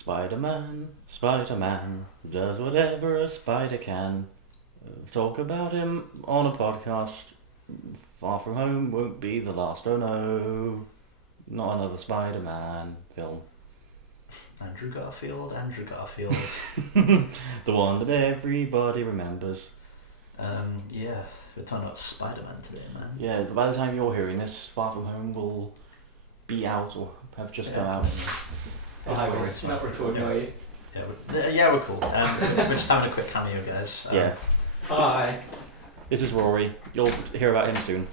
Spider-Man, Spider-Man, does whatever a spider can. Talk about him on a podcast. Far From Home won't be the last, oh no. Not another Spider-Man film. Andrew Garfield, Andrew Garfield. The one that everybody remembers. Yeah, we're talking about Spider-Man today, man. Yeah, by the time you're hearing this, Far From Home will be out or have just come out. Hi guys, not recording, are you? Yeah, we're cool. We're just having a quick cameo, guys. Yeah. Hi. This is Rory. You'll hear about him soon.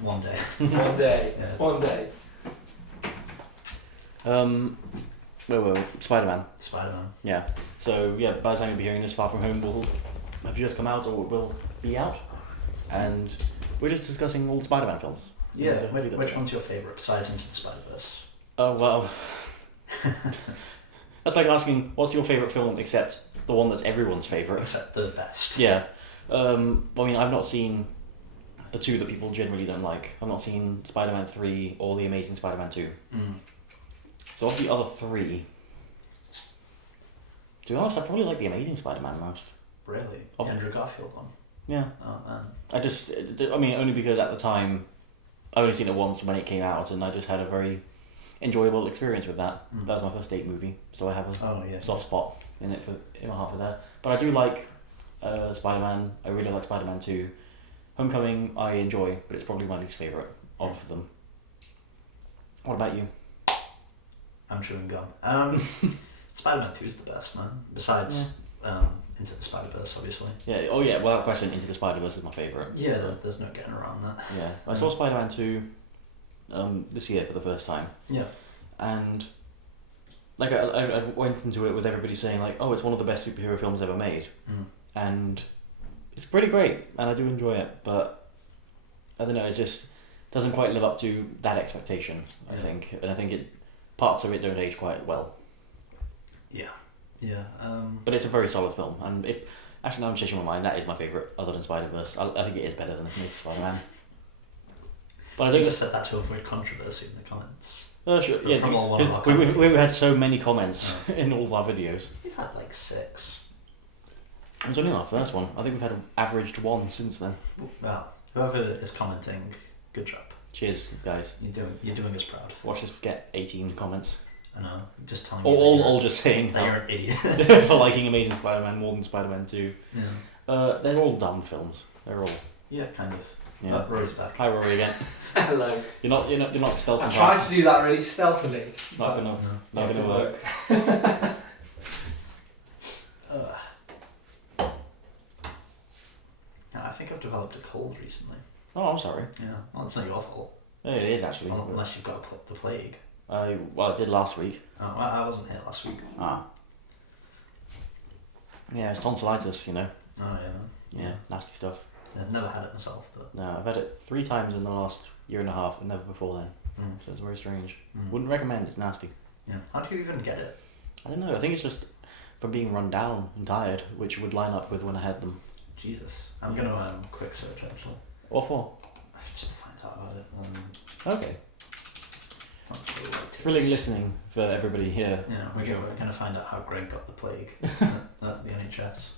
One day. One day. Yeah. One day. Whoa, Spider-Man. Spider-Man. Yeah. So yeah, by the time you'll be hearing this, Far From Home will have just come out or will be out, and we're just discussing all the Spider-Man films. Yeah. And, which one's your favourite besides Into the Spider-Verse? Oh well. That's like asking what's your favourite film except the one that's everyone's favourite. Except the best. Yeah. I mean, I've not seen the two that people generally don't like. I've not seen Spider-Man 3 or The Amazing Spider-Man 2. So of the other three, to be honest, I probably like The Amazing Spider-Man most. Really? Of- The Andrew Garfield one? Yeah. Oh man. Only because at the time, I only seen it once when it came out, and I just had a very enjoyable experience with that. That was my first date movie, so I have a soft spot in my heart for that. But I do like Spider-Man. I really like Spider-Man 2. Homecoming I enjoy, but it's probably my least favourite of them. What about you? I'm chewing gum. Spider-Man 2 is the best, man. Besides Into the Spider-Verse, obviously. Yeah. Oh yeah. Without question, Into the Spider-Verse is my favourite. Yeah, there's no getting around that. Yeah. I saw Spider-Man 2 this year for the first time. Yeah. And like I went into it with everybody saying like, oh, it's one of the best superhero films ever made. And it's pretty great, and I do enjoy it, but I don't know, it just doesn't quite live up to that expectation, I think. And I think parts of it don't age quite well. Yeah. Yeah. But it's a very solid film, and actually now I'm changing my mind, that is my favourite other than Spider-Verse. I think it is better than Amazing Spider-Man. But I think just said that to avoid controversy in the comments. Oh sure, yeah. From all one of our We've had so many comments in all of our videos. We've had like 6. It was only our first one. I think we've had averaged 1 since then. Well, whoever is commenting, good job. Cheers, guys. You're doing us proud. Watch this get 18 comments. I know. Just telling you. All just saying that you're an idiot for liking Amazing Spider-Man more than Spider-Man 2. Yeah. They're all dumb films. They're all. Yeah, kind of. Yeah. Rory's back. Hi, Rory again. Hello. You're not stealth. I tried to do that really stealthily. Not gonna work. I think I've developed a cold recently. Oh, I'm sorry. Yeah. Well, it's not your fault. Yeah, it is actually. Unless you've got the plague. I did last week. Oh, I wasn't here last week. Ah. Yeah, it's tonsillitis, you know. Oh yeah. Yeah, nasty stuff. Yeah, I've never had it myself, but. No, I've had it 3 times in the last year and a half, and never before then. So it's very strange. Wouldn't recommend. It's nasty. Yeah. How do you even get it? I don't know. I think it's just from being run down and tired, which would line up with when I had them. Jesus. I'm gonna quick search actually. What for? Just to find out about it. Okay. Not sure what it is. Thrilling listening for everybody here. Yeah, we're gonna find out how Greg got the plague at the NHS.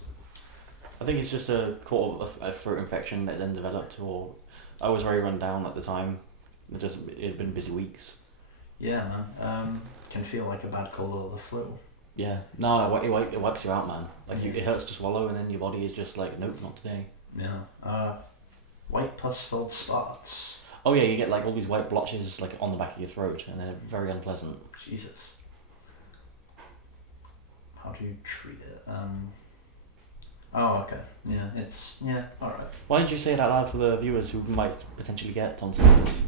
I think it's just a throat infection that then developed, or I was very run down at the time. It had been busy weeks. Yeah, man. Can feel like a bad cold or the flu. Yeah. No, it wipes you out, man. Like it hurts to swallow, and then your body is just like, nope, not today. Yeah. White pus-filled spots. Oh yeah, you get like all these white blotches like on the back of your throat, and they're very unpleasant. Jesus. How do you treat it? Oh, okay. Alright. Why didn't you say it out loud for the viewers who might potentially get tonsillitis?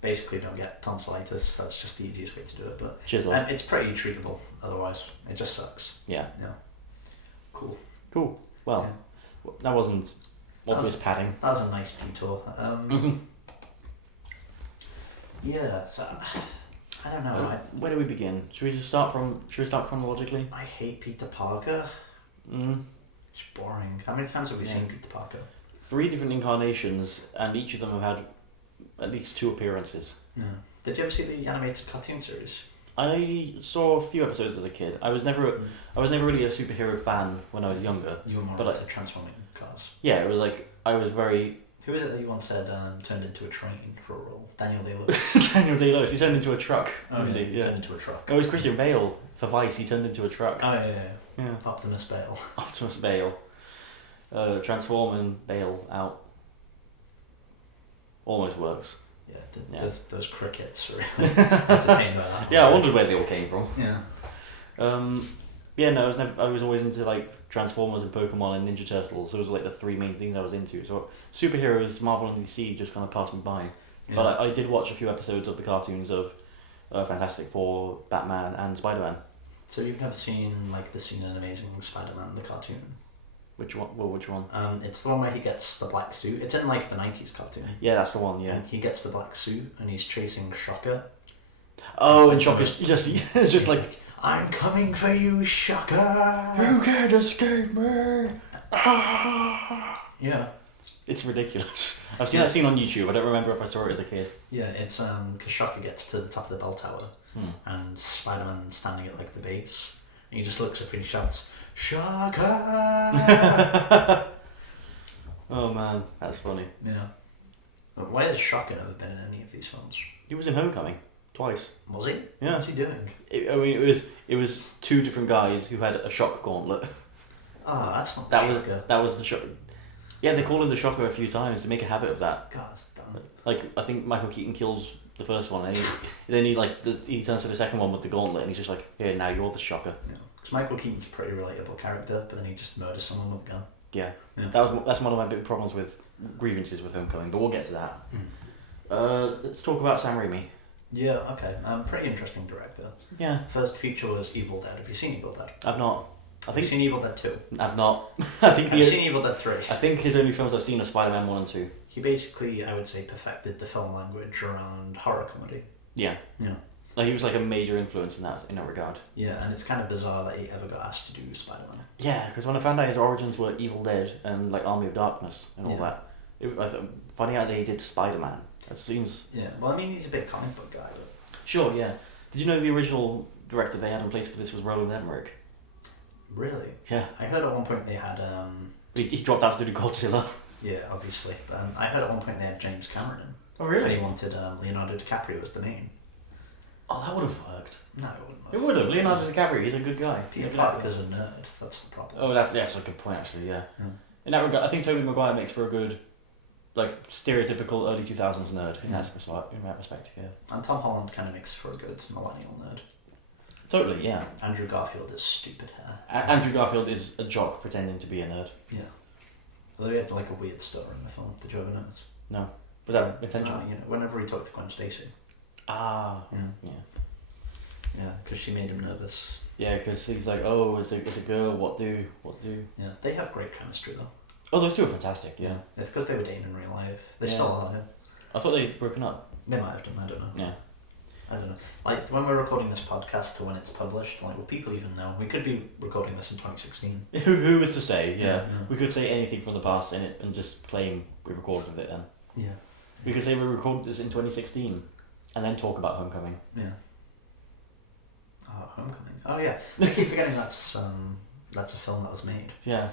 Basically don't get tonsillitis. That's just the easiest way to do it. But Cheers, and it's pretty treatable. Otherwise, it just sucks. Yeah. Yeah. Cool. Well, that wasn't obvious padding. That was a nice detour. Yeah. So I don't know. Where do we begin? Should we start chronologically? I hate Peter Parker. It's boring. How many times have we seen Peter Parker? 3 different incarnations, and each of them have had at least 2 appearances. Yeah. Did you ever see the animated cartoon series? I saw a few episodes as a kid. I was never really a superhero fan when I was younger. You were more into transforming cars. Yeah, it was like I was very. Who is it that you once said turned into a train for a role? Daniel Day-Lewis. Daniel Day-Lewis. He turned into a truck. Oh, yeah, he turned into a truck. Oh, it was Christian Bale for Vice. He turned into a truck. Oh, yeah. Yeah. Optimus Bale. Optimus Bale. Transform and bail out. Almost works. Yeah, those crickets are really entertained by that. Yeah, I wondered where they all came from. Yeah. Yeah, no, I was always into like Transformers and Pokemon and Ninja Turtles. Those were like the three main things I was into. So superheroes, Marvel and DC just kind of passed me by. Yeah. But I did watch a few episodes of the cartoons of Fantastic Four, Batman and Spider-Man. So you've never seen like the scene in Amazing Spider-Man, the cartoon? Which one? Well, which one? It's the one where he gets the black suit. It's in like the 90s cartoon. Yeah, that's the one, yeah. And he gets the black suit and he's chasing Shocker. Oh, and Shocker's just like, I'm coming for you, Shocker! You can't escape me! Yeah. It's ridiculous. I've seen that scene on YouTube. I don't remember if I saw it as a kid. Yeah, it's because Shocker gets to the top of the bell tower and Spider-Man's standing at like the base and he just looks up and he shouts, Shocker! Oh man, that's funny. Yeah. Why has Shocker never been in any of these films? He was in Homecoming twice. Was he? Yeah. What's he doing? It was two different guys who had a shock gauntlet. Oh, that's not the Shocker. That was the shock. Yeah, they call him the Shocker a few times. They make a habit of that. God, that's dumb. Like I think Michael Keaton kills the first one, and then he turns to the second one with the gauntlet, and he's just like, "Here, now you're the Shocker." Yeah. Because Michael Keaton's a pretty relatable character, but then he just murders someone with a gun. Yeah. That's one of my big problems with grievances with Homecoming, but we'll get to that. Let's talk about Sam Raimi. Yeah, okay. Pretty interesting director. Yeah. First feature was Evil Dead. Have you seen Evil Dead? I've not. Have you seen Evil Dead 2? I've not. Have you seen Evil Dead 3? I think his only films I've seen are Spider-Man 1 and 2. He basically, I would say, perfected the film language around horror comedy. Yeah. Yeah. Like he was like a major influence in that regard. Yeah, and it's kind of bizarre that he ever got asked to do Spider-Man. Yeah, because when I found out his origins were Evil Dead and like Army of Darkness and all that, I thought finding out that he did Spider-Man, that seems... Yeah, well I mean he's a big comic book guy. But... Sure, yeah. Did you know the original director they had in place for this was Roland Emmerich? Really? Yeah. I heard at one point they had... He dropped out to do Godzilla. Yeah, obviously. But I heard at one point they had James Cameron in. Oh really? And he wanted Leonardo DiCaprio as the main. Oh, that would have worked. No, it wouldn't have. It would have. Leonardo DiCaprio, he's a good guy. Peter Parker's a nerd, that's the problem. Oh, that's a good point actually, yeah. In that regard, I think Tobey Maguire makes for a good, like, stereotypical early 2000s nerd in that respect, yeah. And Tom Holland kind of makes for a good millennial nerd. Totally, yeah. Andrew Garfield is stupid hair. Andrew Garfield is a jock pretending to be a nerd. Yeah. Although he had like a weird stutter in the film, did you ever notice? No. Was that intentional? No, whenever he talked to Gwen Stacy. Ah, yeah. Yeah, because she made him nervous. Yeah, because he's like, oh, it's a girl, what do? Yeah, they have great chemistry though. Oh, those two are fantastic, yeah. It's because they were dating in real life. They still are, yeah. I thought they'd broken up. They might have done, I don't know. Yeah. I don't know. Like, when we're recording this podcast to when it's published, like, will people even know? We could be recording this in 2016. Who was to say, yeah. Yeah. We could say anything from the past in it and just claim we recorded it then. Yeah. We could say we recorded this in 2016 and then talk about Homecoming. Yeah. Oh, Homecoming. Oh, yeah. I keep forgetting that's a film that was made. Yeah.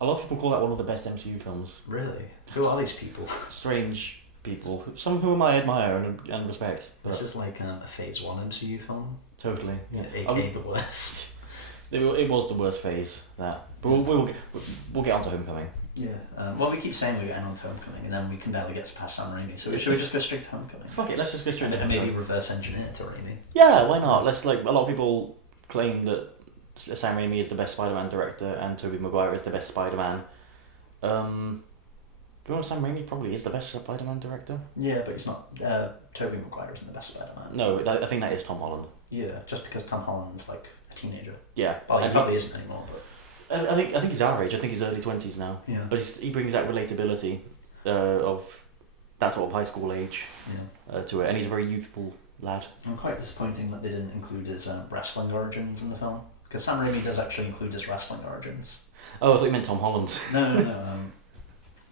A lot of people call that one of the best MCU films. Really? Who are these people? Strange people. Some of whom I admire and respect. This is like a Phase 1 MCU film? Totally. Yeah. A.k.a. the worst. It was the worst phase, that. But we'll get on to Homecoming. Yeah. Well, we keep saying we're getting on to Homecoming, and then we can barely get past Sam Raimi. So should we just go straight to Homecoming? Fuck it, let's just go straight to and Homecoming. maybe reverse engineer it to Raimi. Yeah, why not? A lot of people claim that Sam Raimi is the best Spider-Man director and Tobey Maguire is the best Spider-Man. Do you know Sam Raimi probably is the best Spider-Man director? Yeah, but he's not. Tobey Maguire isn't the best Spider-Man. No, I think that is Tom Holland. Yeah, just because Tom Holland's like a teenager. Yeah. Well, he probably isn't anymore, but... I think he's our age. I think he's early 20s now. Yeah. But he brings that relatability of that sort of high school age to it, and he's a very youthful lad. I'm quite disappointing that they didn't include his wrestling origins in the film, because Sam Raimi does actually include his wrestling origins. Oh, I thought you meant Tom Holland. No.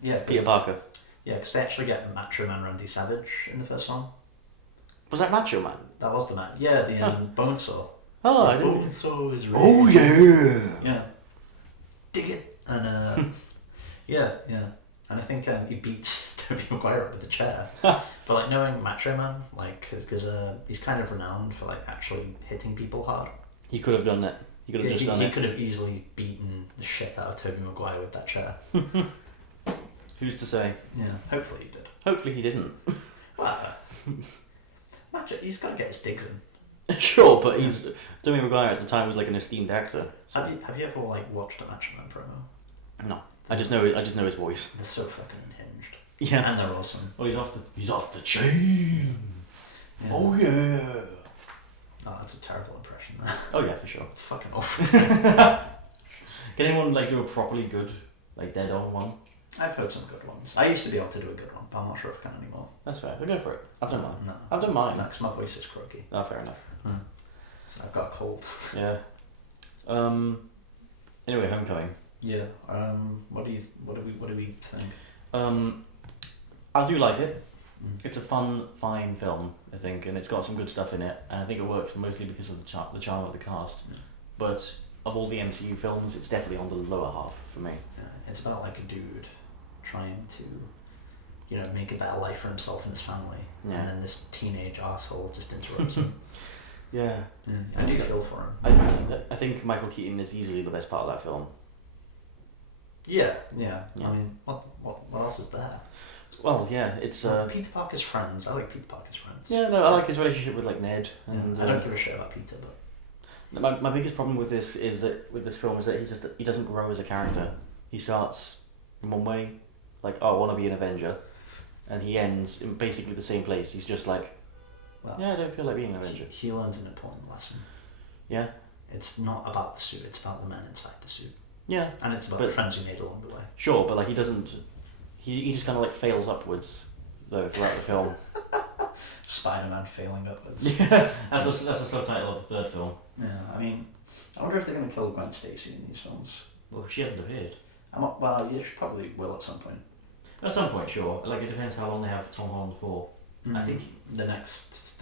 Yeah. Peter Parker. Yeah, because they actually get Macho Man Randy Savage in the first one. Was that Macho Man? That was the man. Yeah, the Bonesaw. Oh, I didn't. Bonesaw is really... Oh, yeah! Yeah. Dig it! And, yeah. And I think he beats Tobey Maguire up with a chair. But, like, knowing Macho Man, like, because he's kind of renowned for, like, actually hitting people hard. He could have done that. He could have just done it. He could have easily beaten the shit out of Tobey Maguire with that chair. Who's to say? Yeah, hopefully he did. Hopefully he didn't. Well, Macho, he's got to get his digs in. Sure, but Tobey Maguire at the time was like an esteemed actor. So. Have you ever like watched a Macho Man promo? No, I just know his voice. They're so fucking unhinged. Yeah, and they're awesome. Oh, he's off the chain. Yeah. Oh yeah. Oh, that's a terrible impression. Oh yeah, for sure. It's fucking awful. Can anyone like do a properly good like dead on one? I've heard some good ones. I used to be able to do a good one, but I'm not sure if I can anymore. That's fair. We'll go for it. I've done mine. No. I've done mine. No, because my voice is croaky. Oh, fair enough. So I've got a cold. Yeah. Anyway, Homecoming. Yeah. What do we think? I do like it. It's a fine film, I think, and it's got some good stuff in it, and I think it works mostly because of the charm of the cast. Yeah. But of all the MCU films, it's definitely on the lower half for me. Yeah, it's about like a dude trying to, make a better life for himself and his family, and then this teenage asshole just interrupts him. Yeah. I do feel for him. I think Michael Keaton is easily the best part of that film. Yeah. I mean, what else is there? Well, yeah, it's Peter Parker's friends. I like Peter Parker's friends. Yeah, no, I like his relationship with like Ned. And I don't give a shit about Peter, but my biggest problem with this film is that he doesn't grow as a character. He starts in one way, like, oh, I want to be an Avenger, and he ends in basically the same place. He's just like, I don't feel like being an Avenger. He learns an important lesson. Yeah. It's not about the suit, it's about the men inside the suit. Yeah. And it's about the friends he made along the way. Sure, but like he doesn't... He just kind of like fails upwards, though, throughout the film. Spider-Man failing upwards. Yeah, that's a subtitle of the third film. Yeah, I mean, I wonder if they're going to kill Gwen Stacy in these films. Well, she hasn't appeared. Well, yeah, she probably will at some point. At some point, sure. Like, it depends how long they have Tom Holland for. I think the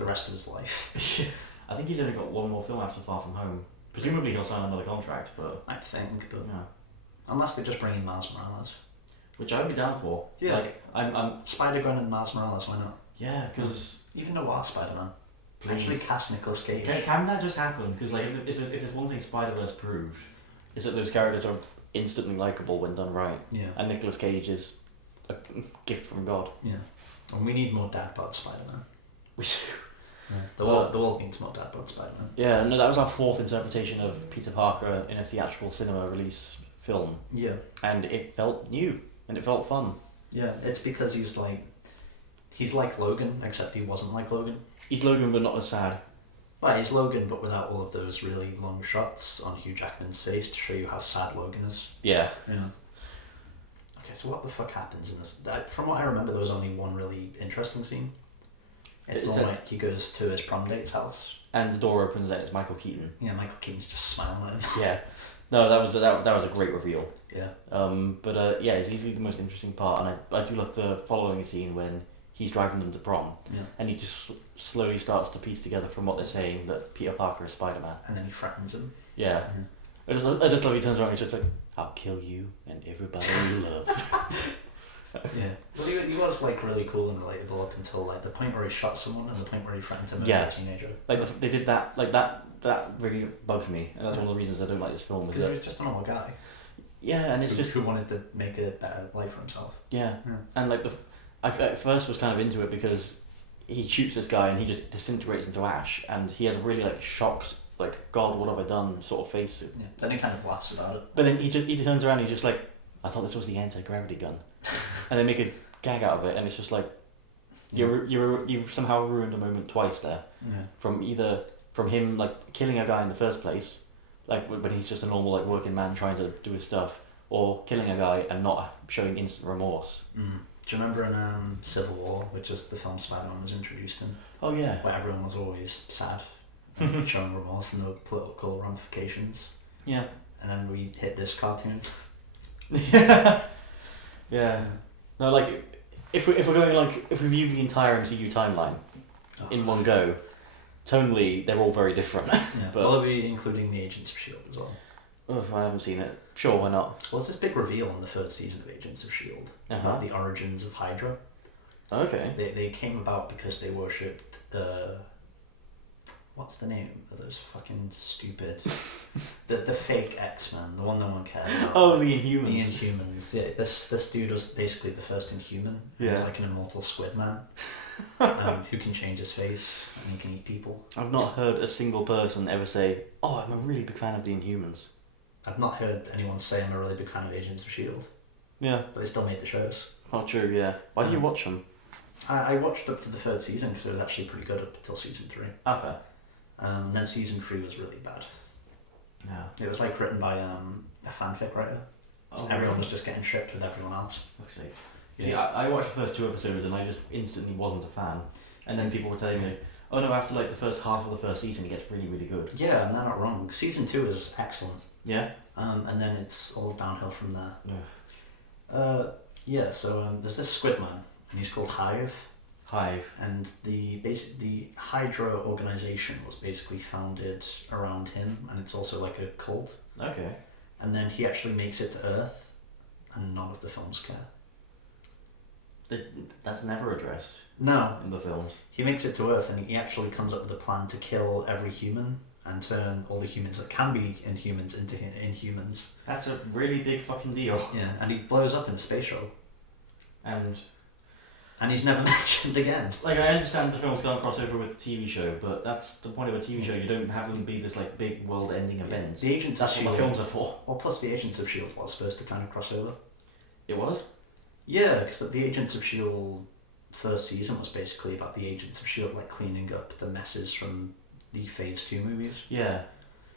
rest of his life. I think he's only got one more film after Far From Home. Presumably he'll sign another contract, but... I think, but... Yeah. Unless they just bring in Miles Morales. Which I would be down for. Yeah. Like, I'm... Spider-Gwen and Miles Morales, why not? Yeah, because... Even noir Spider-Man. Actually cast Nicolas Cage. Can that just happen? Because like, if there's one thing Spider-Verse proved, is that those characters are instantly likeable when done right. Yeah. And Nicolas Cage is a gift from God. Yeah. And we need more dad bod Spider-Man. Yeah. The world needs more dad bod Spider-Man. Yeah, no, that was our fourth interpretation of Peter Parker in a theatrical cinema release film. Yeah. And it felt new, and it felt fun. Yeah, it's because he's like Logan, except he wasn't like Logan. He's Logan, but not as sad. Well, he's Logan, but without all of those really long shots on Hugh Jackman's face to show you how sad Logan is. Yeah. Yeah. Okay, so what the fuck happens in this? From what I remember, there was only one really interesting scene. It's the one where he goes to his prom date's house. And the door opens and it's Michael Keaton. Yeah, Michael Keaton's just smiling at him. Yeah. No, that was a great reveal. Yeah. But yeah, it's easily the most interesting part, and I do love the following scene when he's driving them to prom, and he just slowly starts to piece together from what they're saying that Peter Parker is Spider-Man. And then he threatens him. Yeah. Mm-hmm. I just love he turns around and he's just like, I'll kill you and everybody you love. Yeah. Well, he was like really cool and relatable up until like the point where he shot someone and the point where he threatened to murder a teenager. Like they did that, like that really bugs me, and that's one of the reasons I don't like this film. Because he was just a normal guy. Yeah, and it's who wanted to make a better life for himself. Yeah. And like I at first was kind of into it because he shoots this guy and he just disintegrates into ash, and he has a really like shocked, like, God, what have I done sort of face. Yeah. Then he kind of laughs about it. But then he turns around and he's just like, I thought this was the anti-gravity gun. And they make a gag out of it, and it's just like, you've somehow ruined a moment twice there. Yeah. From him like killing a guy in the first place, like when he's just a normal like working man trying to do his stuff, or killing a guy and not showing instant remorse. Do you remember in Civil War, which is the film Spider-Man was introduced in? Oh yeah. Where everyone was always sad, showing remorse and the political ramifications. Yeah. And then we hit this cartoon. Yeah. No, like if we're going like if we view the entire MCU timeline, in one go. Tonally, they're all very different. Yeah, but will we be including the Agents of S.H.I.E.L.D. as well? Oh, I haven't seen it. Sure, why not? Well, it's this big reveal in the third season of Agents of S.H.I.E.L.D. about the origins of Hydra. Okay. They came about because they worshipped what's the name of those fucking stupid the fake X-Men, the one no one cared about. Oh, the Inhumans. The Inhumans. Yeah, this dude was basically the first Inhuman. Yeah. He's like an immortal squid man who can change his face and he can eat people. I've not heard a single person ever say, "Oh, I'm a really big fan of the Inhumans." I've not heard anyone say I'm a really big fan of Agents of S.H.I.E.L.D. Yeah. But they still made the shows. Oh, true, yeah. Why do you watch them? I watched up to the third season because it was actually pretty good up until season 3. Okay. Then season 3 was really bad. Yeah. It was like written by a fanfic writer. Oh, everyone was just getting shipped with everyone else. Fuck's sake. Yeah. See, I watched the first 2 episodes and I just instantly wasn't a fan. And then people were telling me, oh no, after like the first half of the first season it gets really, really good. Yeah, and they're not wrong. Season 2 is excellent. Yeah? And then it's all downhill from there. Yeah. So there's this squid man, and he's called Hive. Hive. And the Hydra organization was basically founded around him, and it's also like a cult. Okay. And then he actually makes it to Earth, and none of the films care. That's never addressed. No. In the films. He makes it to Earth, and he actually comes up with a plan to kill every human and turn all the humans that can be Inhumans into Inhumans. That's a really big fucking deal. Yeah, and he blows up in a space shuttle. And he's never mentioned again. Like, I understand the film's gonna cross over with the TV show, but that's the point of a TV show. You don't have them be this like big world-ending event. The Agents That's of what the S.H.I.E.L.D. films are for. Well, plus the Agents of S.H.I.E.L.D. was supposed to kind of cross over. It was? Yeah, because the Agents of S.H.I.E.L.D. first season was basically about the Agents of S.H.I.E.L.D. like cleaning up the messes from the Phase 2 movies. Yeah.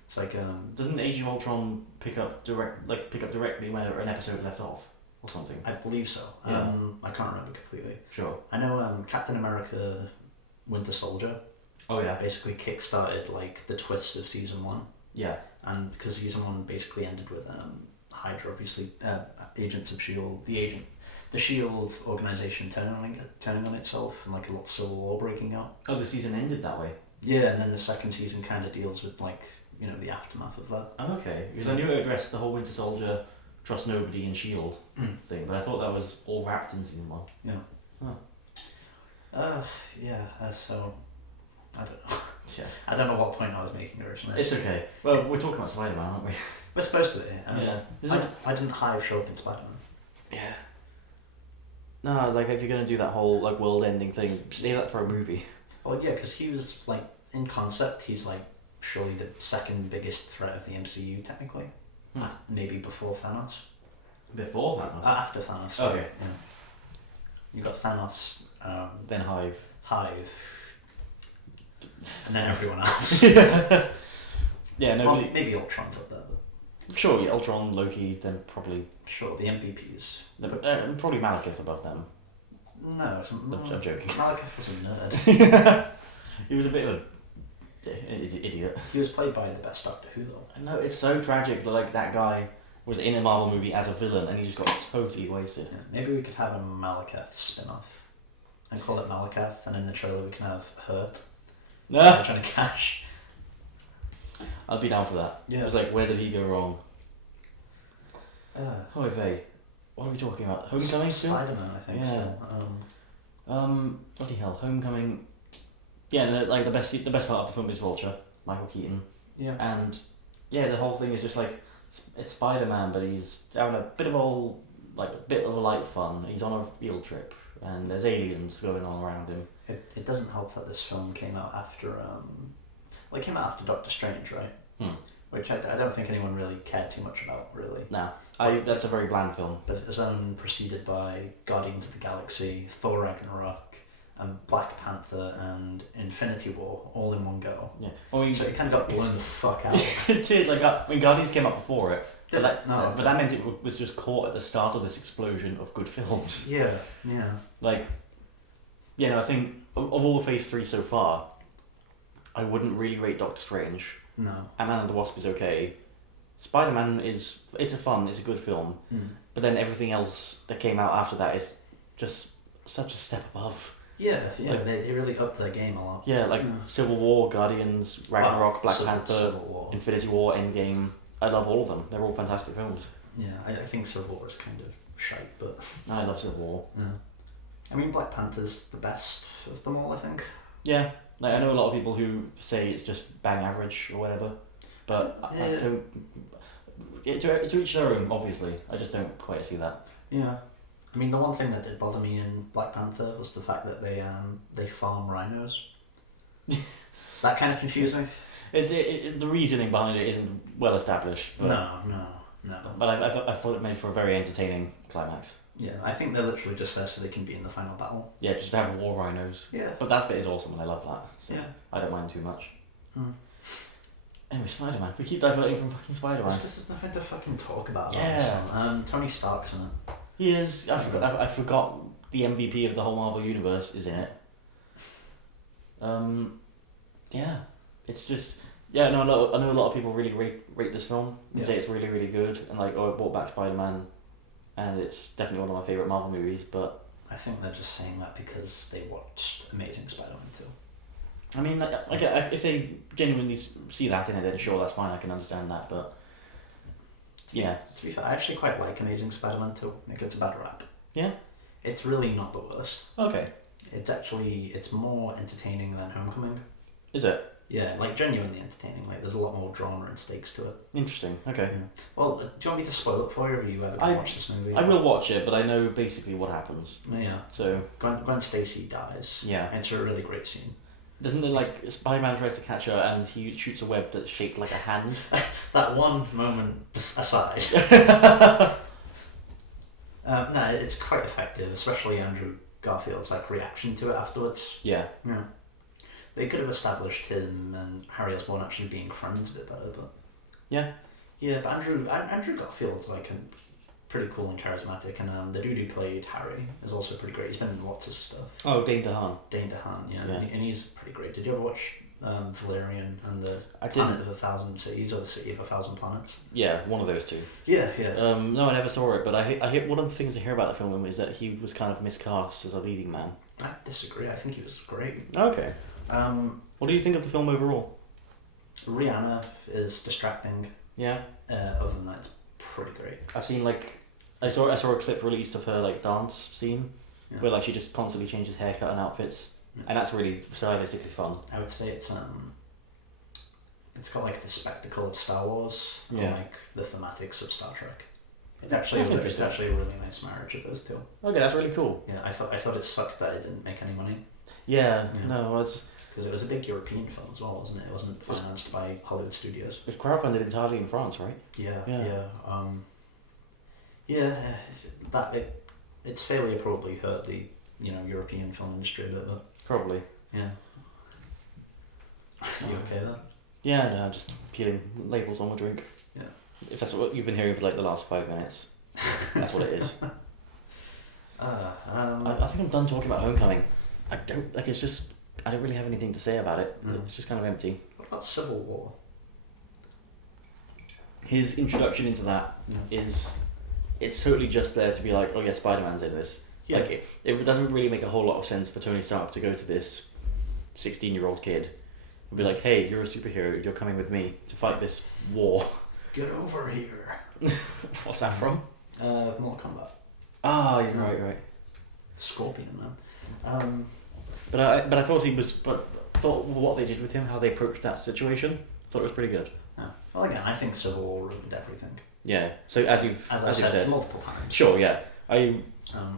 It's like doesn't Age of Ultron pick up directly where an episode left off or something? I believe so. Yeah. I can't remember completely. Sure. I know Captain America Winter Soldier Oh yeah. basically kick-started like the twist of season 1. Yeah. And because season 1 basically ended with Hydra, obviously, Agents of S.H.I.E.L.D. The S.H.I.E.L.D. organization turning on itself and like a lot of civil war breaking out. Oh, the season ended that way? Yeah, and then the second season kind of deals with like, the aftermath of that. Oh, okay. Because I knew it addressed the whole Winter Soldier, trust nobody and S.H.I.E.L.D. thing, but I thought that was all wrapped in season 1. Yeah. Oh. So, I don't know. Yeah. I don't know what point I was making originally. It's okay. Well, we're talking about Spider-Man, aren't we? We're supposed to be. Yeah. I didn't Hive show up in Spider-Man. Yeah. No, like if you're gonna do that whole like world-ending thing, save that for a movie. Well, yeah, because he was like in concept, he's like surely the second biggest threat of the MCU technically, maybe before Thanos. Before Thanos. After Thanos. Okay. Yeah. You got Thanos. Then Hive. Hive. And then everyone else. Yeah. No. Well, maybe Ultron's up there. But Sure. Yeah, Ultron, Loki, then probably. sure, the MVPs. Probably Malekith above them. No, I'm joking. Malekith was a nerd. He was a bit of an idiot. He was played by the best Doctor Who though. I know, it's so tragic that like that guy was in a Marvel movie as a villain and he just got totally wasted. Yeah, maybe we could have a Malekith spin-off and call it Malekith, and in the trailer we can have Hurt. No. Trying to cash. I'd be down for that. Yeah. It was like, where did he go wrong? Oh, Vey. What are we talking about? Homecoming still? Spider-Man, I think. Yeah. So. Bloody hell, Homecoming. Yeah, no, like the best part of the film is Vulture, Michael Keaton, Yeah. and yeah, the whole thing is just like it's Spider-Man, but he's having a bit of a light fun. He's on a field trip, and there's aliens going on around him. It doesn't help that this film came out after Doctor Strange, right? Which I don't think anyone really cared too much about, really. No, that's a very bland film. But it was preceded by Guardians of the Galaxy, Thor Ragnarok, and Black Panther and Infinity War all in one go. Yeah, so it kind of got blown the fuck out. It did. Like, Guardians came out before it, but that meant it was just caught at the start of this explosion of good films. Yeah. Like, I think of all the Phase 3 so far, I wouldn't really rate Doctor Strange. No. Ant-Man and the Wasp is okay. Spider-Man it's a good film. But then everything else that came out after that is just such a step above. Yeah, Like- they really upped their game a lot. Yeah, like Civil War, Guardians, Ragnarok, Black Panther, Civil War. Infinity War, Endgame. I love all of them. They're all fantastic films. Yeah, I think Civil War is kind of shite, but I love Civil War. yeah. I mean, Black Panther's the best of them all, I think. Yeah, like I know a lot of people who say it's just bang average or whatever, but I don't. To each their own, obviously. I just don't quite see that. Yeah. I mean, the one thing that did bother me in Black Panther was the fact that they farm rhinos. That kind of confused me. The reasoning behind it isn't well established. But, No. But I thought it made for a very entertaining climax. Yeah, I think they're literally just there so they can be in the final battle. Yeah, just to have war rhinos. Yeah. But that bit is awesome and I love that. So Yeah. I don't mind too much. Mm. Anyway, Spider-Man. We keep diverting from fucking Spider-Man. There's nothing to fucking talk about. Yeah. Tony Stark's in it. He is. I forgot the MVP of the whole Marvel universe is in it. Yeah, it's just no. I know a lot of people really rate this film and say it's really really good and like I brought back Spider-Man, and it's definitely one of my favorite Marvel movies. But I think they're just saying that because they watched Amazing Spider-Man 2. I mean, like if they genuinely see that in it, then sure, that's fine. I can understand that, but yeah. To be fair, I actually quite like Amazing Spider-Man 2. I think it's a bad rap. Yeah. It's really not the worst. Okay. It's more entertaining than Homecoming. Is it? Yeah, like genuinely entertaining. Like there's a lot more drama and stakes to it. Interesting. Okay. Yeah. Well, do you want me to spoil it for you, or are you ever going to watch this movie? I will watch it, but I know basically what happens. Yeah. So. Gwen Stacy dies. Yeah. It's a really great scene. Doesn't it like Spider-Man tries to catch her and he shoots a web that's shaped like a hand? That one moment aside. No, it's quite effective, especially Andrew Garfield's like reaction to it afterwards. Yeah. Yeah. They could have established him and Harry Osborn actually being friends a bit better, but yeah. Yeah, but Andrew Garfield's like pretty cool and charismatic, and the dude who played Harry is also pretty great. He's been in lots of stuff. Oh, Dane DeHaan. Yeah. And he's pretty great. Did you ever watch Valerian and the I Planet didn't. of 1,000 Cities or the City of 1,000 Planets? Yeah, one of those two. Yeah. No, I never saw it, but I hear one of the things I hear about the film is that he was kind of miscast as a leading man. I disagree. I think he was great. Okay. What do you think of the film overall? Rihanna is distracting. Yeah. Other than that, it's pretty great. I've seen I saw a clip released of her dance scene where she just constantly changes haircut and outfits, and that's really stylistically fun. I would say it's got the spectacle of Star Wars and the thematics of Star Trek. It's actually a really nice marriage of those two. Okay, that's really cool. Yeah, I thought it sucked that it didn't make any money. Yeah. No, it's because it was a big European film as well, wasn't it? It wasn't financed by Hollywood studios. It was crowdfunded entirely in France, right? Its failure probably hurt the European film industry a bit, but probably. Yeah. You okay then? Yeah, no, just peeling labels on my drink. Yeah. If that's what you've been hearing for the last 5 minutes, that's what it is. I think I'm done talking about Homecoming. I don't it's just I don't really have anything to say about it. It's just kind of empty. What about Civil War? His introduction into that it's totally just there to be like, oh yeah, Spider-Man's in this. Yeah. It doesn't really make a whole lot of sense for Tony Stark to go to this 16-year-old kid and be like, hey, you're a superhero, you're coming with me to fight this war. Get over here. What's that from? Mortal Kombat. Ah, you're right. Scorpion, man. But I thought thought what they did with him, how they approached that situation, thought it was pretty good. Yeah. Well, again, I think Civil War ruined everything. Yeah. So as you've said multiple times. Sure. Yeah. I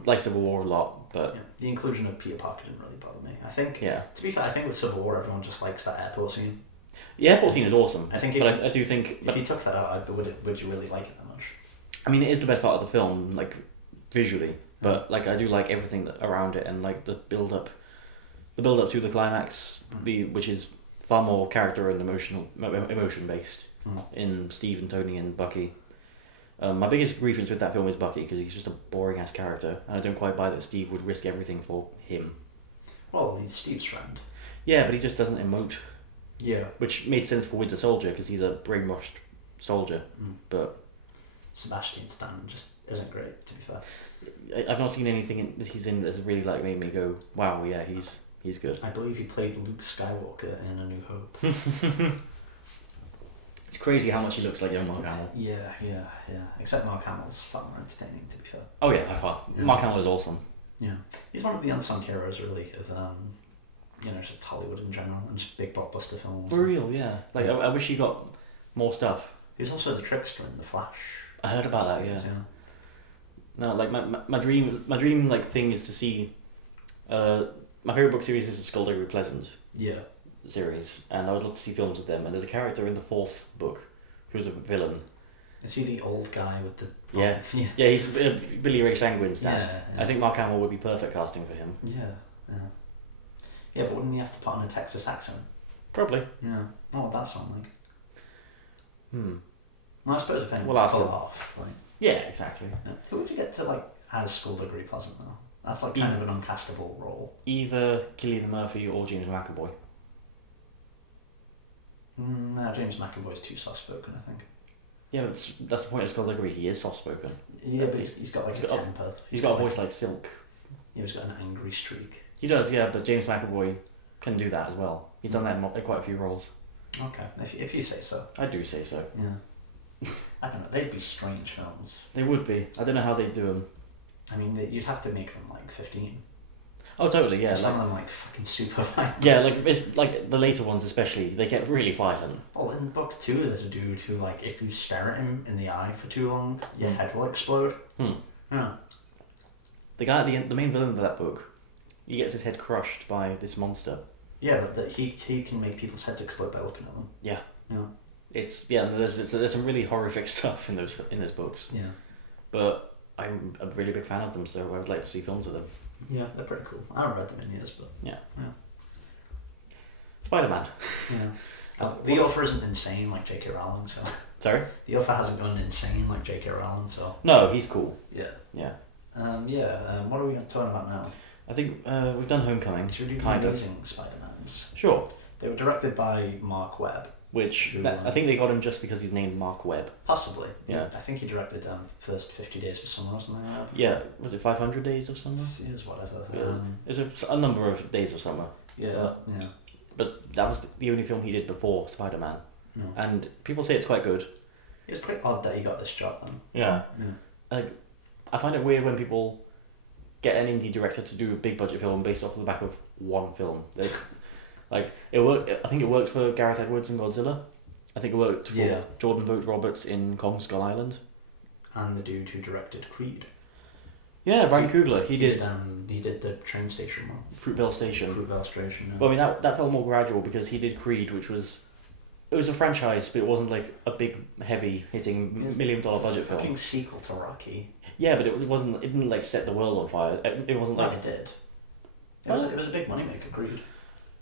like Civil War a lot, but the inclusion of Peter Parker didn't really bother me. I think. Yeah. To be fair, I think with Civil War, everyone just likes that airport scene. The airport scene is awesome. I think. I do think if you took that out, would you really like it that much? I mean, it is the best part of the film, visually, but I do like everything around it and the build up to the climax, which is far more character and emotion based in Steve and Tony and Bucky. My biggest grievance with that film is Bucky because he's just a boring ass character, and I don't quite buy that Steve would risk everything for him. Well, he's Steve's friend. Yeah, but he just doesn't emote. Yeah. Which made sense for Winter Soldier because he's a brainwashed soldier, but Sebastian Stan just isn't great, to be fair. I've not seen anything that he's in that's really like made me go, wow, yeah, he's good. I believe he played Luke Skywalker in A New Hope. It's crazy how much he looks like young Mark Hamill. Yeah. Except Mark Hamill's far more entertaining, to be fair. Oh yeah, by far. Yeah. Mark Hamill is awesome. Yeah. He's one of the unsung heroes, really, of just Hollywood in general, and just big blockbuster films. For real, yeah. Like, I wish he got more stuff. He's also the trickster in The Flash. I heard about that, yeah. Yeah. No, like, my dream like thing is to see, my favourite book series is the Skullduggery Pleasant series, and I would love to see films of them, and there's a character in the 4th book who's a villain. Is he the old guy with the... Yeah, he's Billy Ray Sanguine's dad. Yeah. I think Mark Hamill would be perfect casting for him. Yeah, but wouldn't he have to put on a Texas accent? Probably. Yeah. What would that sound like? Well, I suppose if anyone we'll ask pull him. it off. Like, yeah, exactly. yeah. Who would you get to, like, as Skullduggery Pleasant, though? That's, like, kind of an uncastable role. Either Cillian Murphy or James McAvoy. No, James McAvoy's too soft-spoken, I think. Yeah, but that's the point of Skullduggery. He is soft-spoken. Yeah, but he's got, like, a temper. He's got a voice like silk. He's got an angry streak. He does, yeah, but James McAvoy can do that as well. He's done that in quite a few roles. Okay, if you say so. I do say so. Yeah. I don't know, they'd be strange films. They would be. I don't know how they'd do them. I mean, you'd have to make them, like, 15. Oh, totally, yeah. Some of them, like, fucking super violent. Yeah, like the later ones especially, they get really violent. Well, in book 2, there's a dude who, like, if you stare at him in the eye for too long, your head will explode. Yeah. The guy at the end, the main villain of that book, he gets his head crushed by this monster. Yeah, but he can make people's heads explode by looking at them. Yeah. Yeah. There's some really horrific stuff in those books. Yeah. But I'm a really big fan of them, so I would like to see films of them. Yeah, they're pretty cool. I haven't read them in years, but... Yeah. Spider-Man. Yeah. The author isn't insane like J.K. Rowling, so... Sorry? The author hasn't gone insane like J.K. Rowling, so... No, he's cool. Yeah. Yeah. What are we talking about now? I think we've done Homecoming. Should we do kind of. Amazing Spider-Mans? Sure. They were directed by Mark Webb. I think they got him just because he's named Mark Webb. Possibly. Yeah. I think he directed first 50 Days of Summer or something like that. Yeah, was it 500 Days of Summer? It is whatever. It was a number of days of summer. Yeah. But that was the only film he did before Spider-Man. No. And people say it's quite good. It's quite odd that he got this job then. Yeah. Like, I find it weird when people get an indie director to do a big budget film based off the back of one film. Like, it worked. I think it worked for Gareth Edwards in Godzilla. I think it worked for Jordan Vogt Roberts in Kong Skull Island. And the dude who directed Creed. Yeah, Ryan Coogler. He did the train station one. Fruitvale Station. Yeah. Well, I mean that felt more gradual because he did Creed, which was a franchise, but it wasn't like a big, heavy hitting $1 million budget film. Fucking sequel to Rocky. Yeah, but it wasn't. It didn't like set the world on fire. It wasn't like it did. It was a big moneymaker, Creed.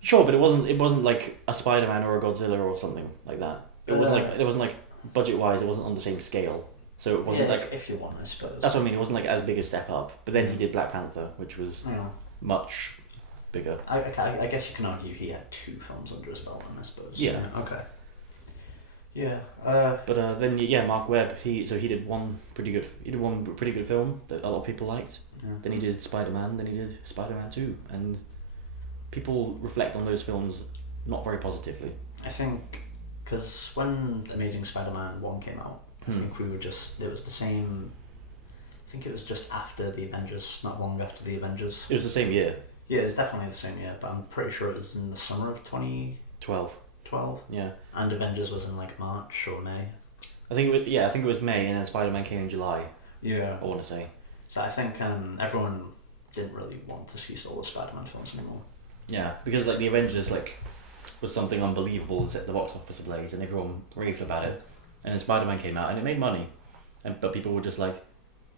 Sure, but it wasn't like a Spider-Man or a Godzilla or something like that. It wasn't like budget wise. It wasn't on the same scale. So it wasn't like if you want, I suppose. That's what I mean. It wasn't like as big a step up. But then he did Black Panther, which was much bigger. I guess you can argue he had 2 films under his belt, I suppose. Yeah. Okay. Yeah. But then Mark Webb. He did one pretty good film that a lot of people liked. Yeah. Then he did Spider-Man. Then he did Spider-Man 2, and people reflect on those films not very positively. I think because when Amazing Spider-Man 1 came out, I think it was the same. I think it was just after the Avengers, not long after the Avengers. It was the same year. Yeah, it was definitely the same year, but I'm pretty sure it was in the summer of 2012. Yeah. And Avengers was in like March or May. I think it was May, and then Spider-Man came in July. Yeah. I want to say. So I think everyone didn't really want to see all the Spider-Man films anymore. Yeah, because like the Avengers was something unbelievable and set the box office ablaze, and everyone raved about it. And then Spider-Man came out, and it made money, but people were just like,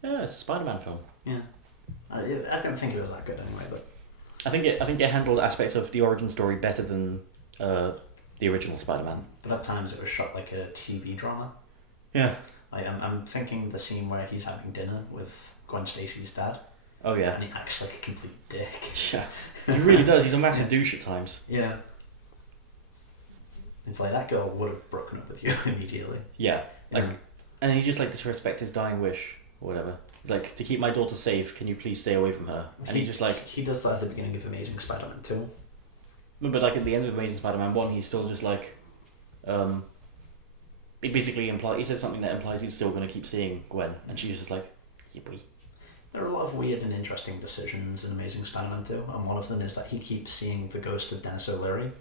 "Yeah, it's a Spider-Man film." Yeah, I don't think it was that good anyway, but I think it handled aspects of the origin story better than the original Spider-Man. But at times it was shot like a TV drama. Yeah. I'm thinking the scene where he's having dinner with Gwen Stacy's dad. Oh yeah. And he acts like a complete dick. Yeah. He really does. He's a massive douche at times. Yeah. It's like that girl would have broken up with you immediately. Yeah. Like And he just like disrespect his dying wish or whatever. Like, to keep my daughter safe, can you please stay away from her? And he just like... He does that at the beginning of Amazing Spider-Man 2. But like at the end of Amazing Spider-Man 1, he's still just like... He basically he says something that implies he's still going to keep seeing Gwen. And she's just like, yeah, boy. There are a lot of weird and interesting decisions in Amazing Spider-Man 2. And one of them is that he keeps seeing the ghost of Dennis O'Leary.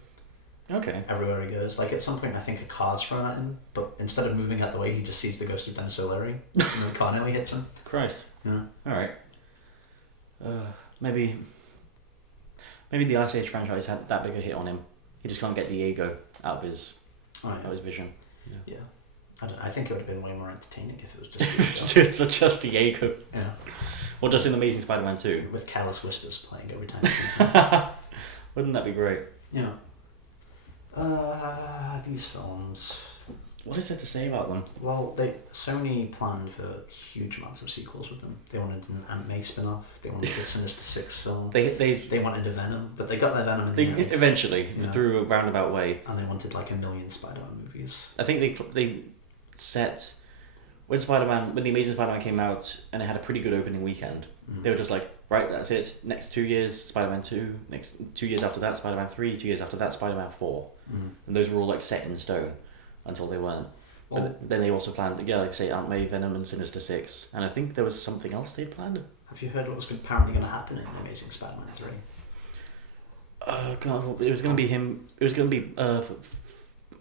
Okay. Everywhere he goes. Like, at some point, I think a car's thrown at him, but instead of moving out the way, he just sees the ghost of Dennis O'Leary, and the car nearly hits him. Christ. Yeah. Alright. Maybe the Ice Age franchise had that big a hit on him. He just can't get Diego out of his vision. Yeah. I think it would have been way more entertaining if it was just just Diego. Yeah. Or just in Amazing Spider-Man 2. With Careless Whispers playing every time he sees him. Wouldn't that be great? Yeah. These films. What is there to say about them? Well, Sony planned for huge amounts of sequels with them. They wanted an Aunt May spin-off. They wanted a Sinister Six film. They wanted a Venom, but they got their Venom in the end. Eventually, through a roundabout way. And they wanted like 1 million Spider-Man movies. I think they set when the Amazing Spider-Man came out and it had a pretty good opening weekend. They were just like, right, that's it. Next 2 years, Spider-Man 2. Next 2 years after that, Spider-Man 3. 2 years after that, Spider-Man 4. And those were all like set in stone until they weren't. But then they also planned, like say, Aunt May, Venom, and Sinister Six. And I think there was something else they planned. Have you heard what was apparently going to happen in Amazing Spider-Man 3? God, it was going to be him. It was going to be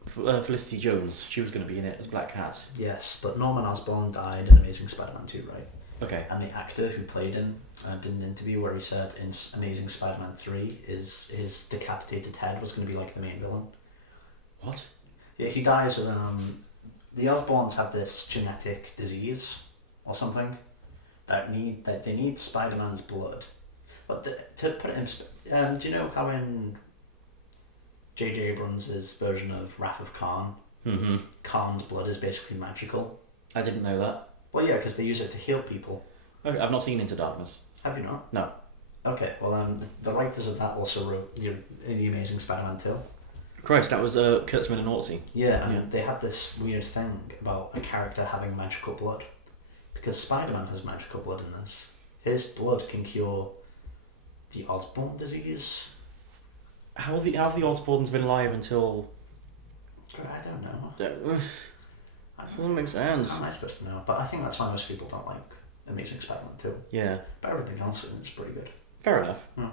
Felicity Jones. She was going to be in it as Black Cat. Yes, but Norman Osborn died in Amazing Spider-Man 2, right? Okay. And the actor who played him did an interview where he said in Amazing Spider-Man 3 his decapitated head was going to be like the main villain. What? Yeah, he dies with the Osborns have this genetic disease or something that they need Spider-Man's blood. But to put it in, do you know how in J.J. Abrams' version of Wrath of Khan, Khan's blood is basically magical? I didn't know that. Well, yeah, because they use it to heal people. Okay, I've not seen Into Darkness. Have you not? No. Okay, well, the writers of that also wrote in the Amazing Spider-Man 2. Christ, that was Kurtzman and Ortsy. Yeah, and they had this weird thing about a character having magical blood. Because Spider-Man has magical blood in this. His blood can cure the Osborn disease. How have the Osborns been alive until... I don't know. Doesn't make sense. How am I supposed to know? But I think that's why most people don't like Amazing Spider-Man 2. Yeah. But everything else in it's pretty good. Fair enough. Yeah.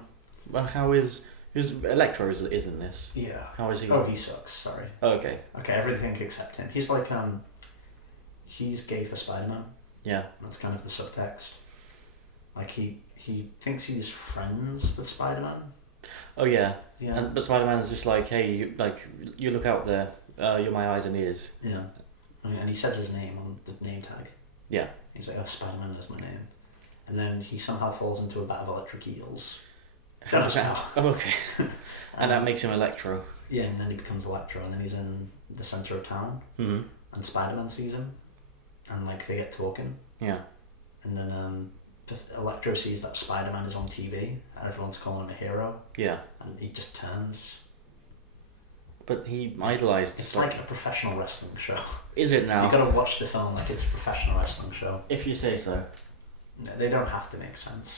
Well, how is... Electro is in this? Yeah. How is he? Oh, he sucks, sorry. Oh, okay. Okay, everything except him. He's like, he's gay for Spider-Man. Yeah. That's kind of the subtext. Like, he thinks he's friends with Spider-Man. Oh, yeah. Yeah. But Spider-Man's just like, hey, you look out there. You're my eyes and ears. Yeah. And he says his name on the name tag. Yeah. He's like, oh, Spider-Man knows my name. And then he somehow falls into a vat of electric eels. How does that? Oh, okay. And that makes him Electro. Yeah, and then he becomes Electro, and then he's in the centre of town. Mm-hmm. And Spider-Man sees him, and like they get talking. Yeah. And then just Electro sees that Spider-Man is on TV, and everyone's calling him a hero. Yeah. And he just turns. But he idolised... It's like a professional wrestling show. Is it now? You gotta watch the film like it's a professional wrestling show. If you say so. No, they don't have to make sense.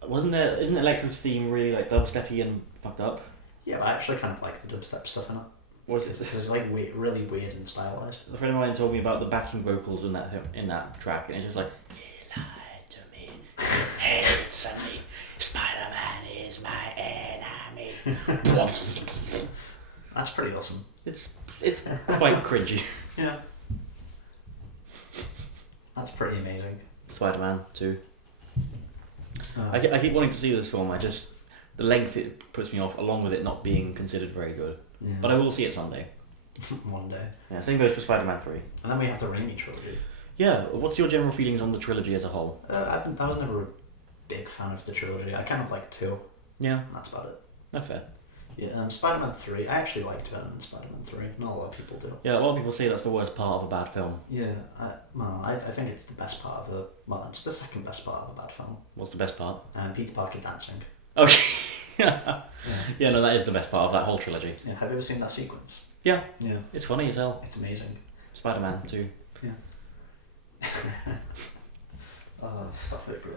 Isn't Electro's theme really like dubsteppy and fucked up? Yeah, but I actually kind of like the dubstep stuff in it. Was it? It's like really weird and stylized. A friend of mine told me about the backing vocals in that track, and it's just like, he lied to me, he hates me, Spider-Man is my enemy. That's pretty awesome. It's quite cringy. Yeah. That's pretty amazing. Spider-Man 2. I keep wanting to see this film. The length it puts me off, along with it not being considered very good. Yeah. But I will see it someday. One day. Yeah, same goes for Spider-Man 3. And then we have the Raimi trilogy. Yeah, what's your general feelings on the trilogy as a whole? I was never a big fan of the trilogy. I kind of like 2. Yeah. And that's about it. Not fair. Yeah, Spider-Man 3. I actually liked Venom in Spider-Man 3. Not a lot of people do. Yeah, a lot of people say that's the worst part of a bad film. Yeah, I think it's the best part of it's the second best part of a bad film. What's the best part? Peter Parker dancing. Okay. Yeah, no, that is the best part of that whole trilogy. Yeah, have you ever seen that sequence? Yeah. Yeah. It's funny as hell. It's amazing. Spider-Man 2. Yeah. Oh, stop it, bro.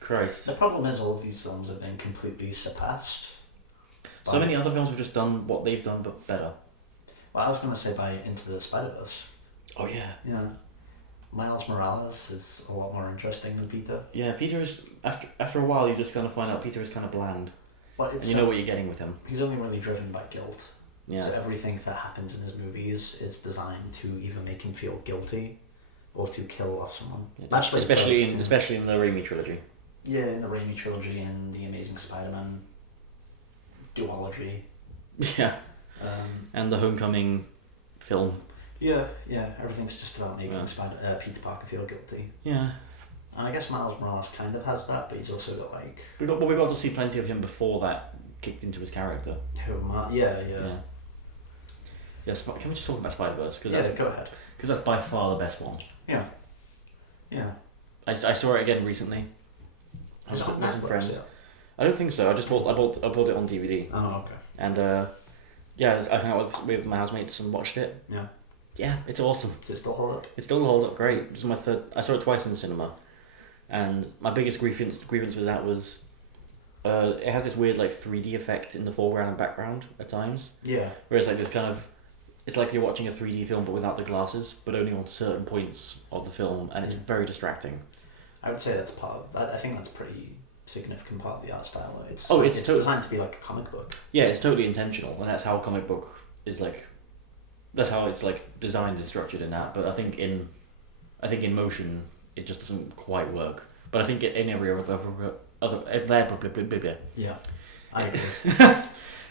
Christ. The problem is all of these films have been completely surpassed. So many other films have just done what they've done, but better. Well, I was going to say by Into the Spider-Verse. Oh, yeah. Yeah. Miles Morales is a lot more interesting than Peter. Yeah, Peter is... After a while, you just kind of find out Peter is kind of bland. Well, and you know what you're getting with him. He's only really driven by guilt. Yeah. So everything that happens in his movies is designed to either make him feel guilty or to kill off someone. Actually, especially in the Raimi trilogy. Yeah, in the Raimi trilogy and the Amazing Spider-Man duology. Yeah. And the Homecoming film. Yeah, everything's just about making Peter Parker feel guilty. Yeah. And I guess Miles Morales kind of has that, but he's also got like... We got to see plenty of him before that kicked into his character. Yeah. Yes, can we just talk about Spider-Verse? Go ahead. Because that's by far the best one. Yeah. I saw it again recently. Is it on Netflix? Yeah. I don't think so. I bought it on DVD. Oh, okay. And I hung out with my housemates and watched it. Yeah. Yeah, it's awesome. Does it still hold up? It still holds up great. This is my third. I saw it twice in the cinema, and my biggest grievance with that was, it has this weird like 3D effect in the foreground and background at times. Yeah. Where it's like this kind of, it's like you're watching a 3D film but without the glasses, but only on certain points of the film, and it's very distracting. I would say that's part of that. I think that's a pretty significant part of the art style. It's designed to be like a comic book. Yeah, it's totally intentional, and that's how a comic book is like. That's how it's like designed and structured in that. But I think in motion it just doesn't quite work. But I think in every other yeah, I agree.